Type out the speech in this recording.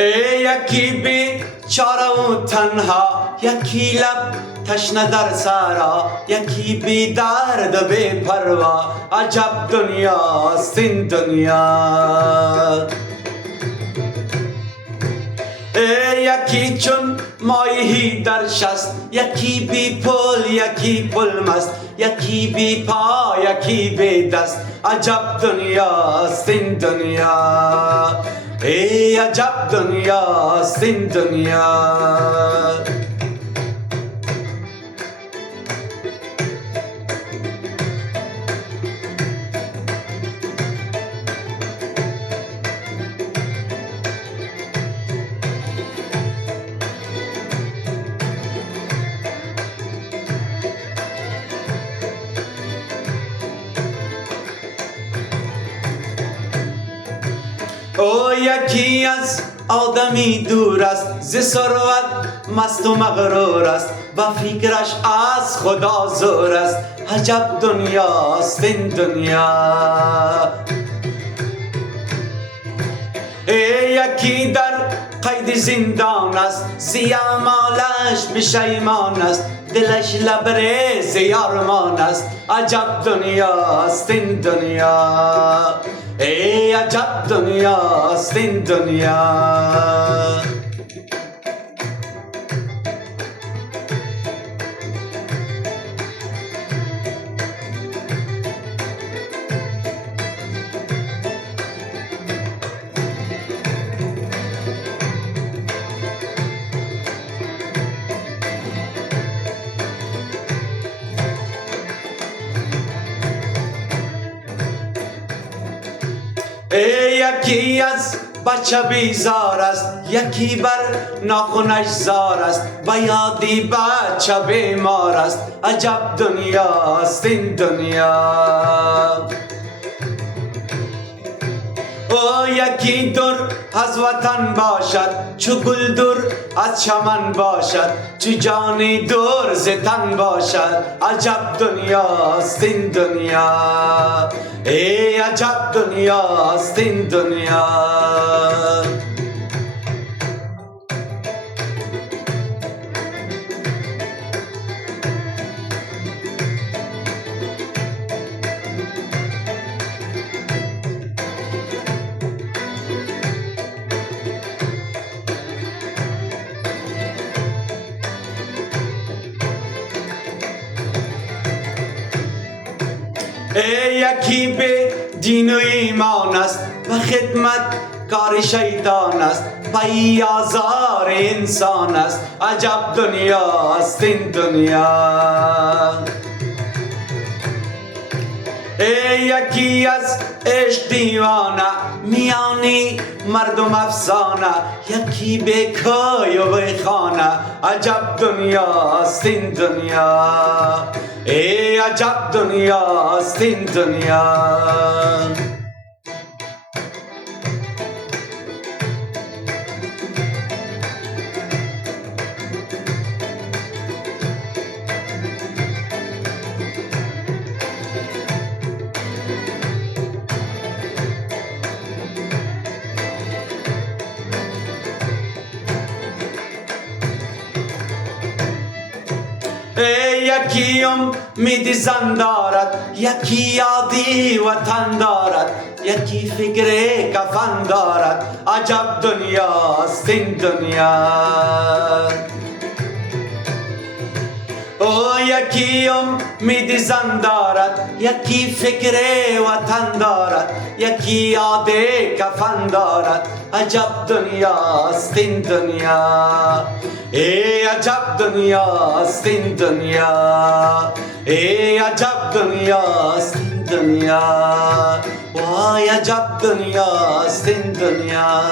یکی بیچاره و تنها، یکی لب تشنه در سارا، یکی بی درد و بی پروا. عجب دنیاست این دنیا. یکی چون ماهی در شست، یکی بی پل یکی پل مست، یکی بی پا یکی بی دست. عجب دنیاست این دنیا. عجب دنیاست این دنیا. او یکی از آدمی دور است، ز ثروت مست و مغرور است، و فکرش از خدا زور است. عجب دنیاست این دنیا. یکی در قید زندان است، زی اعمالش پشیمان است، دلش لبریز یارمان است. عجب دنیاست این دنیا. عجب دنیاست این دنیا. یکی از بچه بیزار است، یکی بر ناخنش زار است، و یادی بچه بیمار است. عجب دنیاست این دنیا. او یکی دور از وطن باشد، چو گل دور از چمن باشد، چو جانی دور ز تن باشد. عجب دنیاست این دنیا. عجب دنیاست این دنیا. یکی به دین و ایمان است، و خدمت کار شیطان است، پی آزار انسان است. عجب دنیاست این دنیا. یکی از عشق دیوانه، میانی مردم افسانه، یکی به کوی و به خانه. عجب دنیاست این دنیا. عجب دنیاست این دنیا. یکی امید زن دارد، یکی یادی وطن دارد، یکی فکر کفن دارد. عجب دنیاست این دنیا. او یکی امید زن دارد، یکی فکر وطن دارد، یکی یاد کفن دارد. عجب دنیاست این دنیا. عجب دنیاست این دنیا. عجب دنیاست این دنیا. وای عجب دنیاست این دنیا.